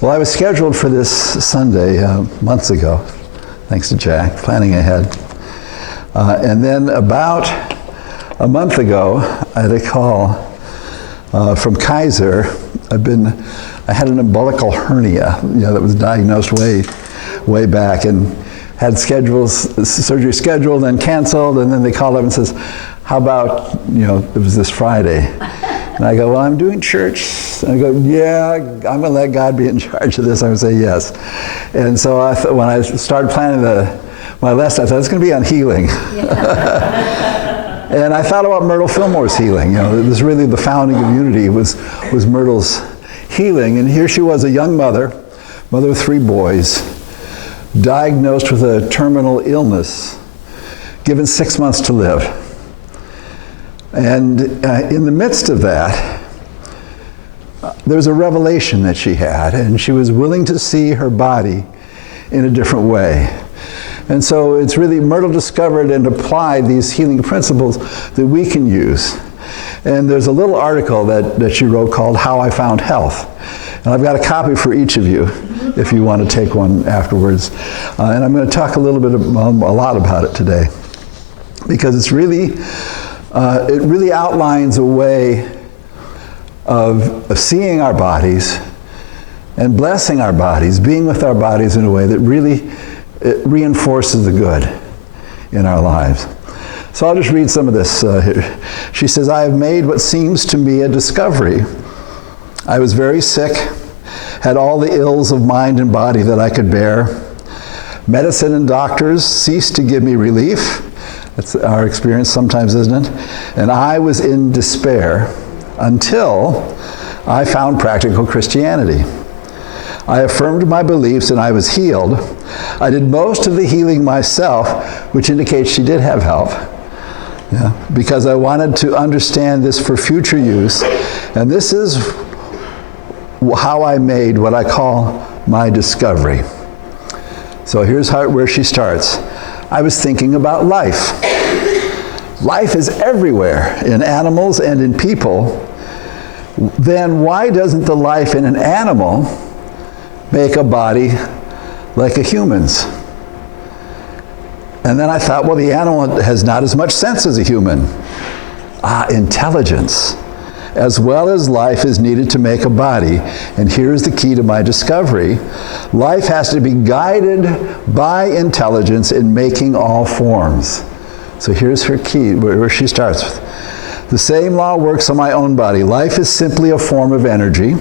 Well, I was scheduled for this Sunday months ago, thanks to Jack, planning ahead. And then about a month ago, I had a call from Kaiser. I had an umbilical hernia, that was diagnosed way back, and had surgery scheduled and canceled, and then they called up and says, how about, it was this Friday. And I go, well, I'm doing church. And I go, yeah, I'm going to let God be in charge of this. I would say yes. And so when I started planning my lesson, I thought it's going to be on healing. Yeah. And I thought about Myrtle Fillmore's healing. It was really the founding of Unity was Myrtle's healing. And here she was, a young mother of 3 boys, diagnosed with a terminal illness, given 6 months to live. And in the midst of that, there was a revelation that she had, and she was willing to see her body in a different way. And so it's really, Myrtle discovered and applied these healing principles that we can use. And there's a little article that she wrote called How I Found Health. And I've got a copy for each of you if you want to take one afterwards. And I'm going to talk a lot about it today, because it's really, it really outlines a way of seeing our bodies and blessing our bodies, being with our bodies in a way that really reinforces the good in our lives. So I'll just read some of this here. She says, I have made what seems to me a discovery. I was very sick, had all the ills of mind and body that I could bear. Medicine and doctors ceased to give me relief. That's our experience sometimes, isn't it? And I was in despair until I found practical Christianity. I affirmed my beliefs and I was healed. I did most of the healing myself, which indicates she did have help. Yeah, because I wanted to understand this for future use. And this is how I made what I call my discovery. So here's where she starts. I was thinking about life. Life is everywhere, in animals and in people. Then why doesn't the life in an animal make a body like a human's? And then I thought, well, the animal has not as much sense as a human. Intelligence, as well as life, is needed to make a body. And here's the key to my discovery. Life has to be guided by intelligence in making all forms. So here's her key, where she starts with. The same law works on my own body. Life is simply a form of energy,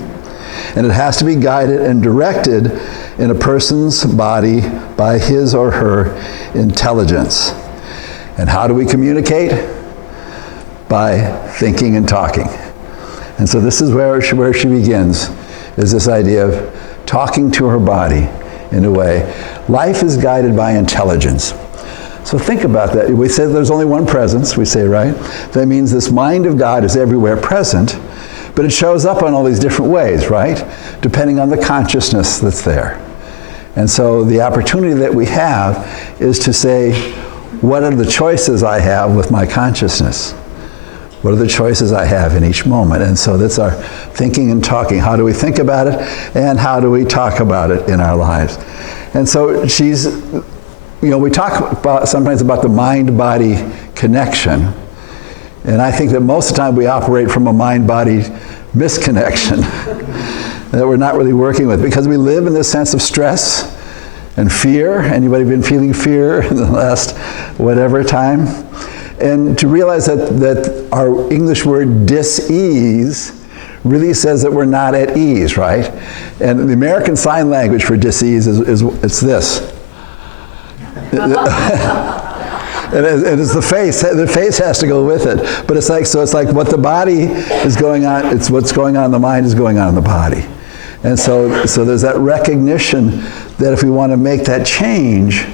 and it has to be guided and directed in a person's body by his or her intelligence. And how do we communicate? By thinking and talking. And so this is where she begins, is this idea of talking to her body in a way. Life is guided by intelligence. So think about that. We said there's only one presence, we say, right? That means this mind of God is everywhere present, but it shows up in all these different ways, right? Depending on the consciousness that's there. And so the opportunity that we have is to say, what are the choices I have with my consciousness? What are the choices I have in each moment? And so that's our thinking and talking. How do we think about it, and how do we talk about it in our lives? And so we talk sometimes about the mind-body connection, and I think that most of the time we operate from a mind-body misconnection that we're not really working with, because we live in this sense of stress and fear. Anybody been feeling fear in the last whatever time? And to realize that our English word dis-ease really says that we're not at ease, right? And the American Sign Language for dis-ease it's this. And it's the face. The face has to go with it. But it's like what the body is going on, it's what's going on in the mind is going on in the body. And so there's that recognition that if we want to make that change,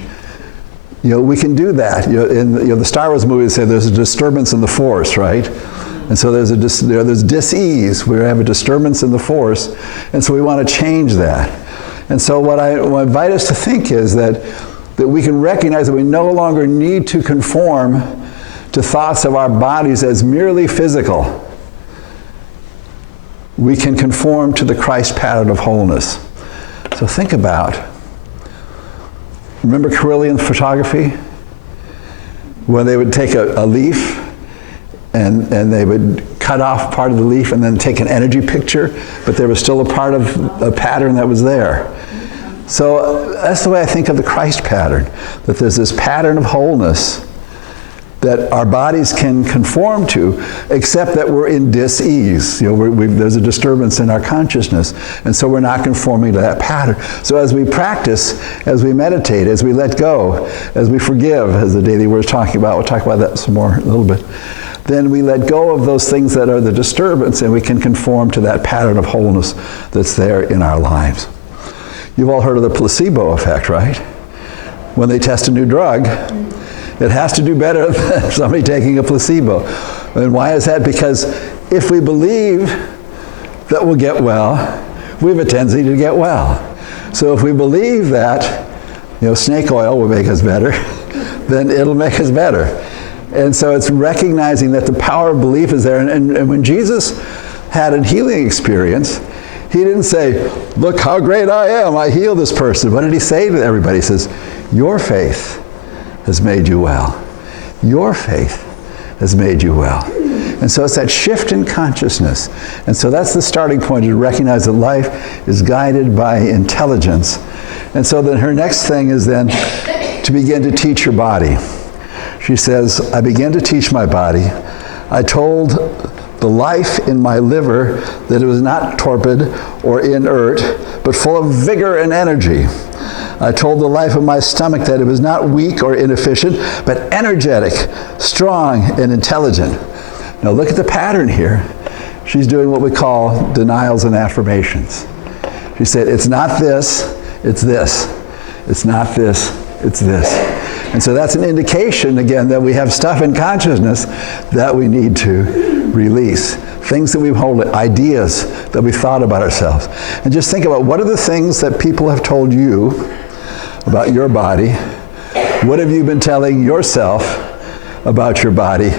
we can do that. In the Star Wars movies say there's a disturbance in the Force, right? And so there's dis-ease. We have a disturbance in the Force, and so we want to change that. And so what I invite us to think is that we can recognize that we no longer need to conform to thoughts of our bodies as merely physical. We can conform to the Christ pattern of wholeness. So think about, remember Carillion photography? When they would take a leaf and they would cut off part of the leaf and then take an energy picture, but there was still a part of a pattern that was there. So that's the way I think of the Christ pattern, that there's this pattern of wholeness that our bodies can conform to, except that we're in dis-ease. There's a disturbance in our consciousness, and so we're not conforming to that pattern. So as we practice, as we meditate, as we let go, as we forgive, as the daily word is talking about, we'll talk about that some more in a little bit, then we let go of those things that are the disturbance, and we can conform to that pattern of wholeness that's there in our lives. You've all heard of the placebo effect, right? When they test a new drug, it has to do better than somebody taking a placebo. And why is that? Because if we believe that we'll get well, we have a tendency to get well. So if we believe that, snake oil will make us better, then it'll make us better. And so it's recognizing that the power of belief is there. And when Jesus had a healing experience, he didn't say, look how great I am, I healed this person. What did he say to everybody? He says, your faith has made you well. Your faith has made you well. And so it's that shift in consciousness. And so that's the starting point, to recognize that life is guided by intelligence. And so then her next thing is then to begin to teach your body. She says, I began to teach my body. I told the life in my liver that it was not torpid or inert, but full of vigor and energy. I told the life of my stomach that it was not weak or inefficient, but energetic, strong, and intelligent. Now look at the pattern here. She's doing what we call denials and affirmations. She said, it's not this, it's this. It's not this, it's this. And so that's an indication, again, that we have stuff in consciousness that we need to release. Things that we hold, ideas that we thought about ourselves. And just think about, what are the things that people have told you about your body? What have you been telling yourself about your body?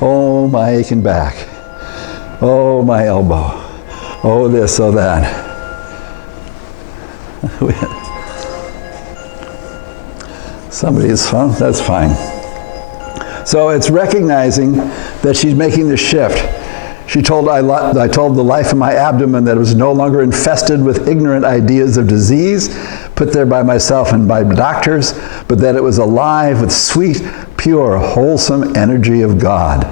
Oh, my aching back. Oh, my elbow. Oh, this, oh, that. Somebody's phone? That's fine. So it's recognizing that she's making the shift. She told, I told the life in my abdomen that it was no longer infested with ignorant ideas of disease, put there by myself and by doctors, but that it was alive with sweet, pure, wholesome energy of God.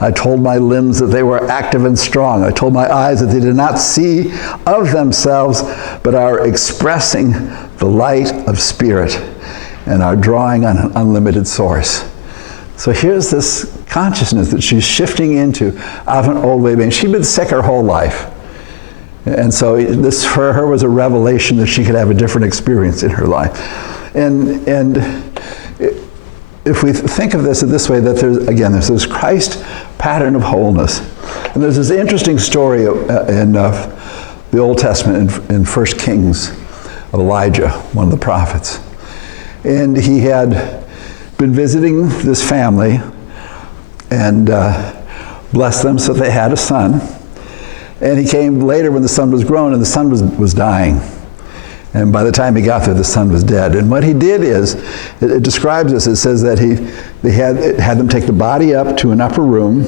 I told my limbs that they were active and strong. I told my eyes that they did not see of themselves, but are expressing the light of spirit and are drawing on an unlimited source. So here's this consciousness that she's shifting into out of an old way of being. She'd been sick her whole life. And so this for her was a revelation that she could have a different experience in her life. And if we think of this way, that there's this Christ pattern of wholeness. And there's this interesting story in the Old Testament in 1 Kings of Elijah, one of the prophets. And he had been visiting this family and blessed them so they had a son. And he came later when the son was grown, and the son was dying. And by the time he got there, the son was dead. And what he did is, it describes this, it says that they had them take the body up to an upper room,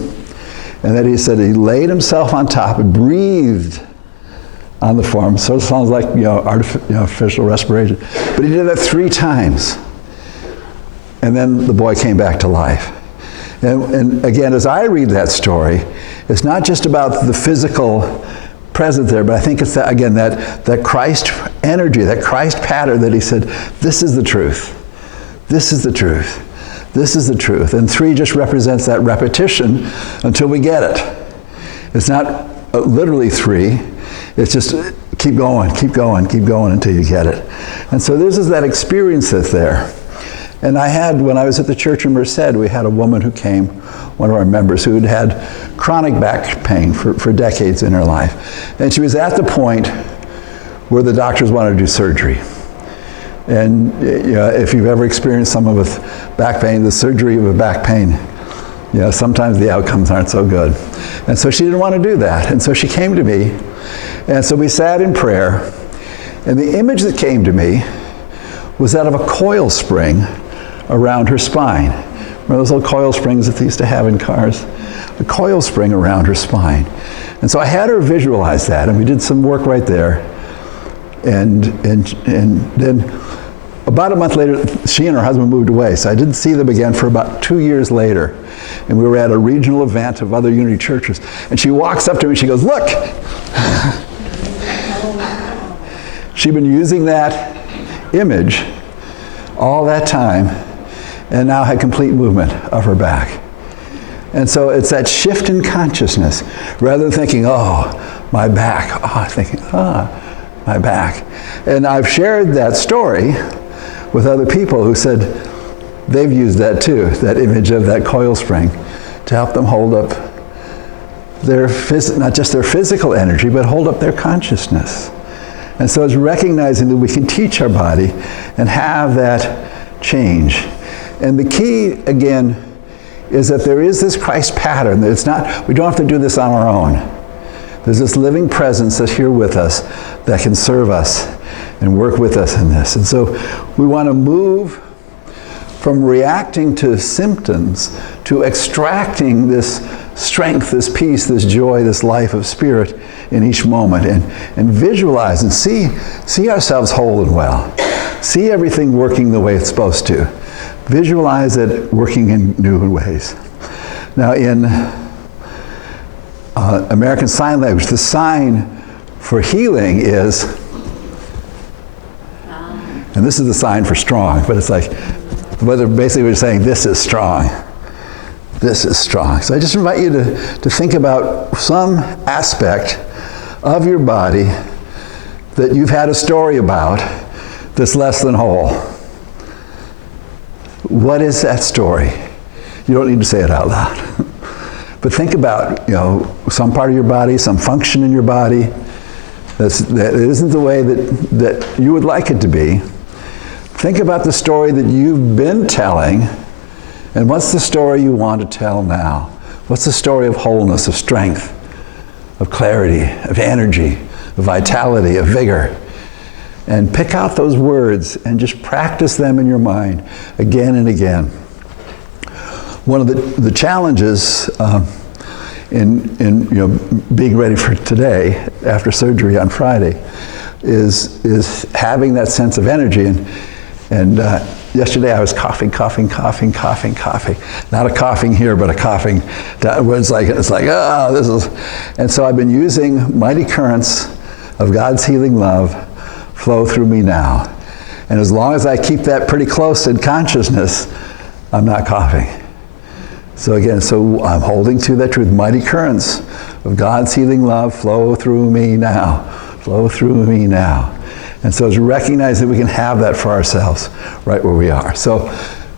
and that he said he laid himself on top and breathed on the form. So it sounds like artificial respiration. But he did that 3 times. And then the boy came back to life. And again, as I read that story, it's not just about the physical present there, but I think it's that Christ energy, that Christ pattern that he said, this is the truth. This is the truth. This is the truth. And 3 just represents that repetition until we get it. It's not literally 3. It's just keep going, keep going, keep going until you get it. And so this is that experience that's there. And when I was at the church in Merced, we had a woman who came, one of our members, who had had chronic back pain for decades in her life. And she was at the point where the doctors wanted to do surgery. And if you've ever experienced someone with back pain, the surgery of a back pain, sometimes the outcomes aren't so good. And so she didn't want to do that. And so she came to me. And so we sat in prayer. And the image that came to me was that of a coil spring around her spine. Remember those little coil springs that they used to have in cars? A coil spring around her spine. And so I had her visualize that, and we did some work right there. And then about a month later, she and her husband moved away, so I didn't see them again for about 2 years later. And we were at a regional event of other Unity churches. And she walks up to me and she goes, "Look!" She'd been using that image all that time and now had complete movement of her back. And so it's that shift in consciousness. Rather than thinking, "Oh, my back," thinking, my back. And I've shared that story with other people who said they've used that too, that image of that coil spring, to help them hold up their, not just their physical energy, but hold up their consciousness. And so it's recognizing that we can teach our body and have that change. And the key, again, is that there is this Christ pattern, that it's not, we don't have to do this on our own. There's this living presence that's here with us that can serve us and work with us in this. And so we want to move from reacting to symptoms to extracting this strength, this peace, this joy, this life of spirit in each moment, and visualize and see ourselves whole and well. See everything working the way it's supposed to. Visualize it working in new ways. Now in American Sign Language, the sign for healing is, and this is the sign for strong, but it's like, basically we're saying this is strong. This is strong. So I just invite you to think about some aspect of your body that you've had a story about that's less than whole. What is that story? You don't need to say it out loud. But think about, some part of your body, some function in your body that isn't the way that you would like it to be. Think about the story that you've been telling, and what's the story you want to tell now? What's the story of wholeness, of strength, of clarity, of energy, of vitality, of vigor? And pick out those words and just practice them in your mind again and again. One of the challenges in being ready for today after surgery on Friday is having that sense of energy. And yesterday I was coughing. Not a coughing here, but a coughing down, where it's like this is. And so I've been using mighty currents of God's healing love flow through me now. And as long as I keep that pretty close in consciousness, I'm not coughing. So again, I'm holding to that truth. Mighty currents of God's healing love flow through me now. Flow through me now. And so it's recognize that we can have that for ourselves right where we are. So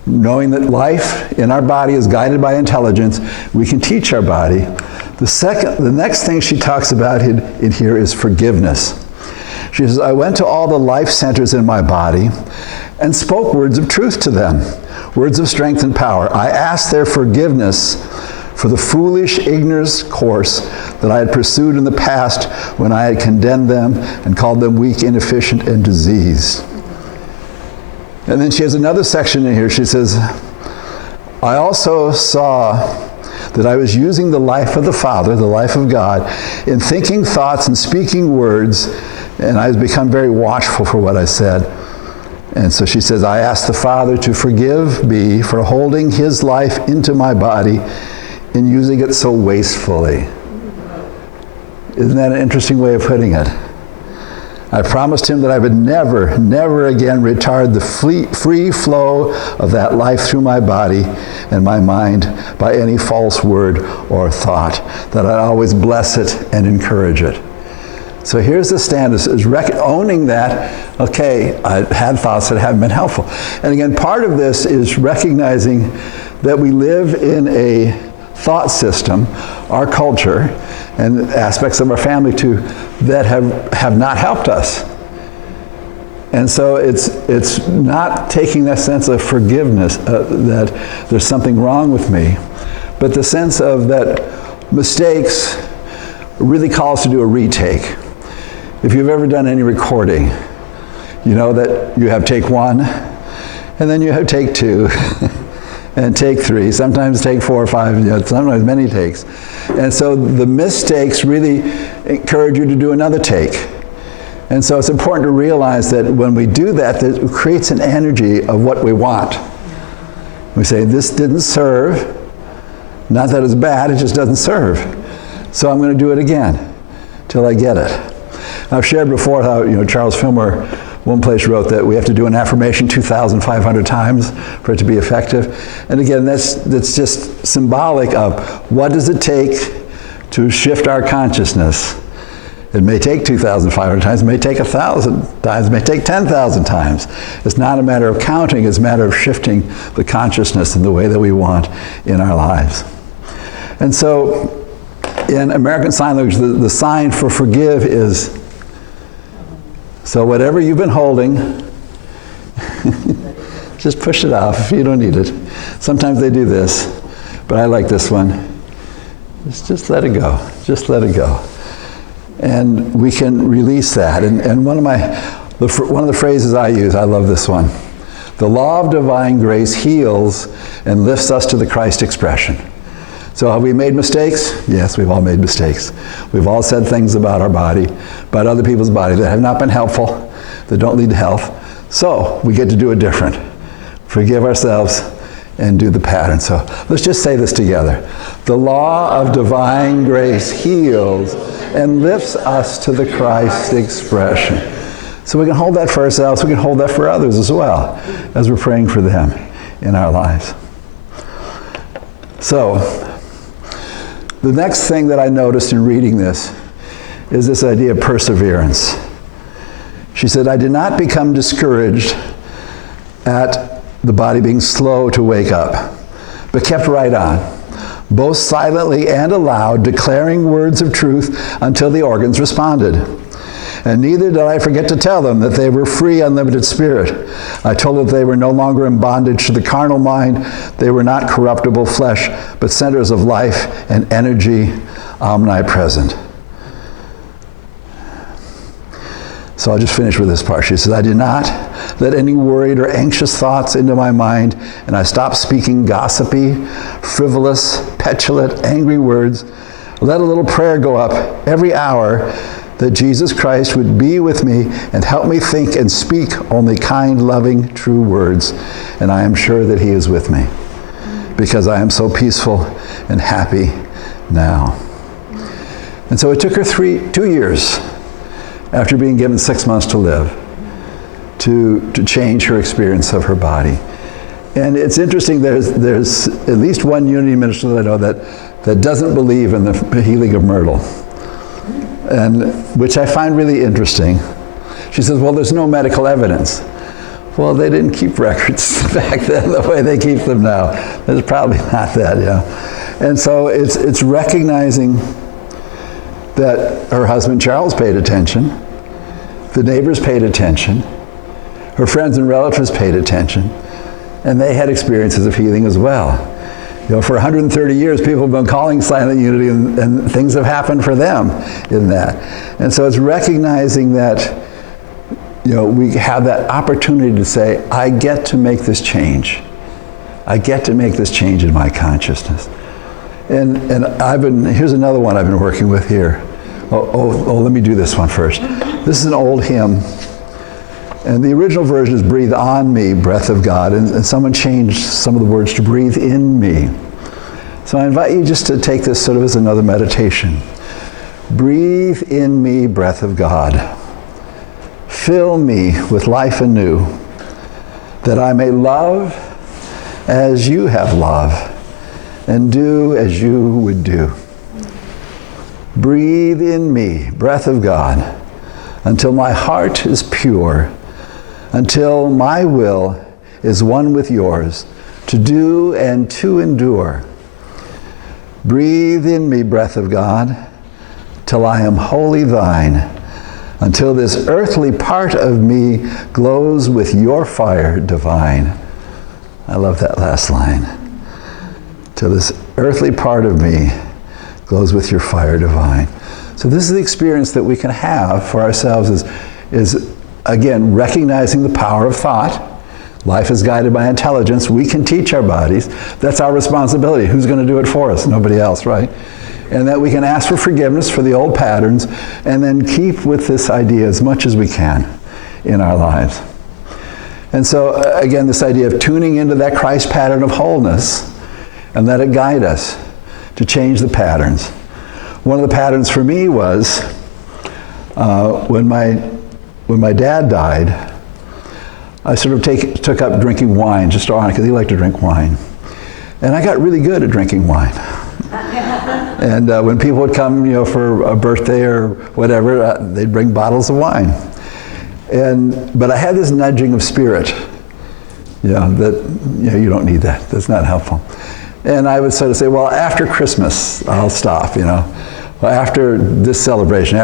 knowing that life in our body is guided by intelligence, we can teach our body. The next thing she talks about in here is forgiveness. She says, "I went to all the life centers in my body and spoke words of truth to them, words of strength and power. I asked their forgiveness for the foolish, ignorant course that I had pursued in the past when I had condemned them and called them weak, inefficient, and diseased." And then she has another section in here. She says, "I also saw that I was using the life of the Father, the life of God, in thinking thoughts and speaking words, and I had become very watchful for what I said." And so she says, "I asked the Father to forgive me for holding his life into my body and using it so wastefully." Isn't that an interesting way of putting it? I promised him that I would never, never again retard the free flow of that life through my body and my mind by any false word or thought, that I'd always bless it and encourage it. So here's the stand, is owning that, okay, I had thoughts that haven't been helpful. And again, part of this is recognizing that we live in a thought system, our culture, and aspects of our family too, that have not helped us. And so it's not taking that sense of forgiveness, that there's something wrong with me, but the sense of that mistakes really calls to do a retake. If you've ever done any recording, You know that you have take 1, and then you have take 2, and take 3, sometimes take 4 or 5, sometimes many takes. And so the mistakes really encourage you to do another take. And so it's important to realize that when we do that, it creates an energy of what we want. We say, this didn't serve. Not that it's bad, it just doesn't serve. So I'm going to do it again till I get it. I've shared before how Charles Fillmore, one place, wrote that we have to do an affirmation 2,500 times for it to be effective. And again, that's just symbolic of what does it take to shift our consciousness. It may take 2,500 times, it may take 1,000 times, it may take 10,000 times. It's not a matter of counting, it's a matter of shifting the consciousness in the way that we want in our lives. And so, in American Sign Language, the sign for forgive is, so whatever you've been holding, just push it off if you don't need it. Sometimes they do this, but I like this one. Just let it go, just let it go. And we can release that. And one of the phrases I use, I love this one. The law of divine grace heals and lifts us to the Christ expression. So have we made mistakes? Yes, we've all made mistakes. We've all said things about our body, about other people's body that have not been helpful, that don't lead to health. So we get to do it different. Forgive ourselves and do the pattern. So let's just say this together. The law of divine grace heals and lifts us to the Christ expression. So we can hold that for ourselves, we can hold that for others as well, as we're praying for them in our lives. So, the next thing that I noticed in reading this is this idea of perseverance. She said, I did not become discouraged at the body being slow to wake up, but kept right on, both silently and aloud, declaring words of truth until the organs responded. And neither did I forget to tell them that they were free, unlimited spirit. I told them they were no longer in bondage to the carnal mind. They were not corruptible flesh, but centers of life and energy, omnipresent. So I'll just finish with this part. She says, I did not let any worried or anxious thoughts into my mind, and I stopped speaking gossipy, frivolous, petulant, angry words. Let a little prayer go up every hour that Jesus Christ would be with me and help me think and speak only kind, loving, true words. And I am sure that he is with me because I am so peaceful and happy now. And so it took her 2 years after being given 6 months to live to change her experience of her body. And it's interesting, there's at least one Unity minister that I know that doesn't believe in the healing of Myrtle. And which I find really interesting. She says, well, there's no medical evidence. Well, they didn't keep records back then the way they keep them now. There's probably not that, And so it's recognizing that her husband Charles paid attention, the neighbors paid attention, her friends and relatives paid attention, and they had experiences of healing as well. For 130 years, people have been calling Silent Unity, and things have happened for them in that. And so it's recognizing that, we have that opportunity to say, I get to make this change. I get to make this change in my consciousness. And here's another one I've been working with here. Let me do this one first. This is an old hymn. And the original version is breathe on me, breath of God. And someone changed some of the words to breathe in me. So I invite you just to take this sort of as another meditation. Breathe in me, breath of God. Fill me with life anew, that I may love as you have loved, and do as you would do. Breathe in me, breath of God, until my heart is pure, until my will is one with yours, to do and to endure. Breathe in me, breath of God, till I am wholly thine, until this earthly part of me glows with your fire divine. I love that last line. Till this earthly part of me glows with your fire divine. So this is the experience that we can have for ourselves is again, recognizing the power of thought. Life is guided by intelligence. We can teach our bodies. That's our responsibility. Who's going to do it for us? Nobody else, right? And that we can ask for forgiveness for the old patterns and then keep with this idea as much as we can in our lives. And so, again, this idea of tuning into that Christ pattern of wholeness and let it guide us to change the patterns. One of the patterns for me was when my dad died, I sort of took up drinking wine, just because he liked to drink wine. And I got really good at drinking wine. And when people would come, for a birthday or whatever, they'd bring bottles of wine. But I had this nudging of spirit, that you don't need that. That's not helpful. And I would sort of say, well, after Christmas, I'll stop. After this celebration,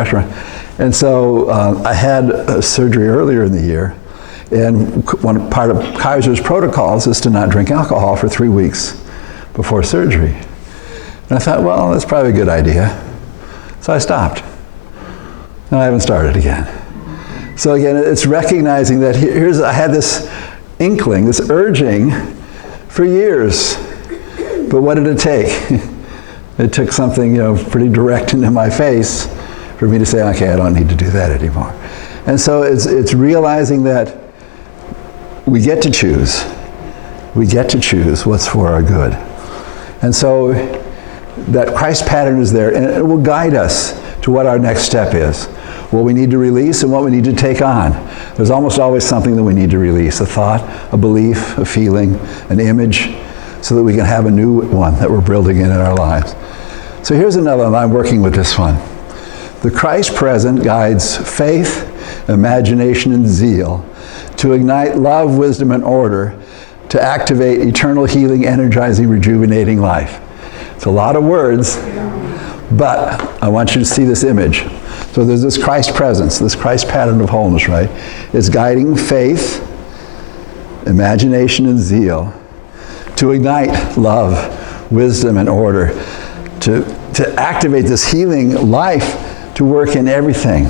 And so I had a surgery earlier in the year, and one part of Kaiser's protocols is to not drink alcohol for 3 weeks before surgery. And I thought, well, that's probably a good idea. So I stopped. And I haven't started again. So again, it's recognizing that I had this inkling, this urging for years. But what did it take? It took something, pretty direct into my face for me to say, okay, I don't need to do that anymore. And so it's realizing that we get to choose. We get to choose what's for our good. And so that Christ pattern is there, and it will guide us to what our next step is. What we need to release and what we need to take on. There's almost always something that we need to release, a thought, a belief, a feeling, an image, so that we can have a new one that we're building in our lives. So here's another one. I'm working with this one. The Christ present guides faith, imagination, and zeal to ignite love, wisdom, and order to activate eternal healing, energizing, rejuvenating life. It's a lot of words, but I want you to see this image. So there's this Christ presence, this Christ pattern of wholeness, right? It's guiding faith, imagination, and zeal to ignite love, wisdom, and order, to activate this healing life to work in everything.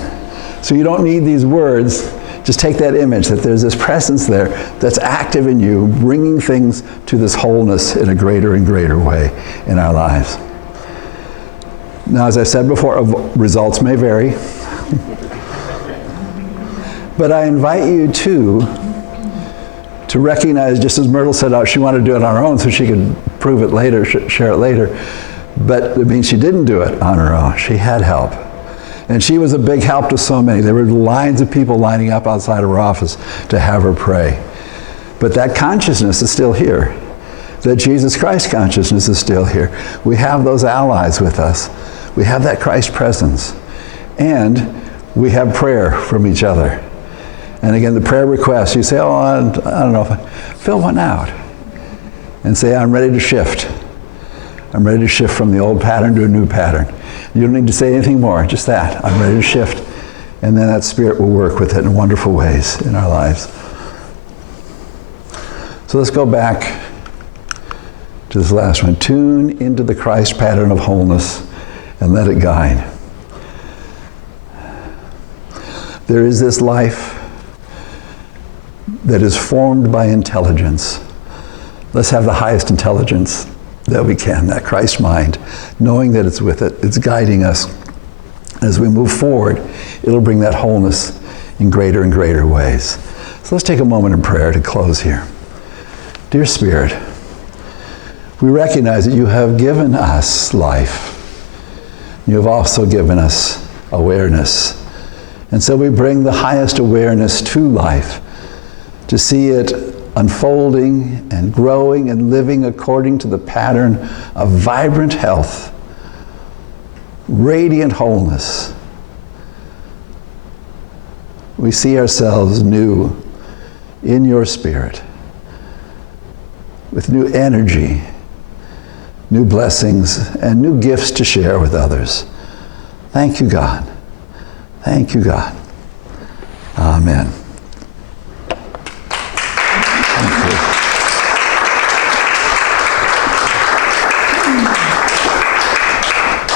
So you don't need these words. Just take that image, that there's this presence there that's active in you, bringing things to this wholeness in a greater and greater way in our lives. Now, as I said before, results may vary. But I invite you to recognize, just as Myrtle said, she wanted to do it on her own so she could prove it later, share it later. But it means she didn't do it on her own. She had help. And she was a big help to so many. There were lines of people lining up outside of her office to have her pray. But that consciousness is still here. That Jesus Christ consciousness is still here. We have those allies with us. We have that Christ presence. And we have prayer from each other. And again, the prayer requests, you say, I don't know, fill one out. And say, I'm ready to shift. I'm ready to shift from the old pattern to a new pattern. You don't need to say anything more, just that. I'm ready to shift. And then that Spirit will work with it in wonderful ways in our lives. So let's go back to this last one. Tune into the Christ pattern of wholeness and let it guide. There is this life that is formed by intelligence. Let's have the highest intelligence that we can, that Christ mind, knowing that it's with it, it's guiding us. As we move forward, it'll bring that wholeness in greater and greater ways. So let's take a moment in prayer to close here. Dear Spirit, we recognize that you have given us life. You have also given us awareness. And so we bring the highest awareness to life, to see it unfolding and growing and living according to the pattern of vibrant health, radiant wholeness. We see ourselves new in your Spirit, with new energy, new blessings, and new gifts to share with others. Thank you, God. Thank you, God. Amen.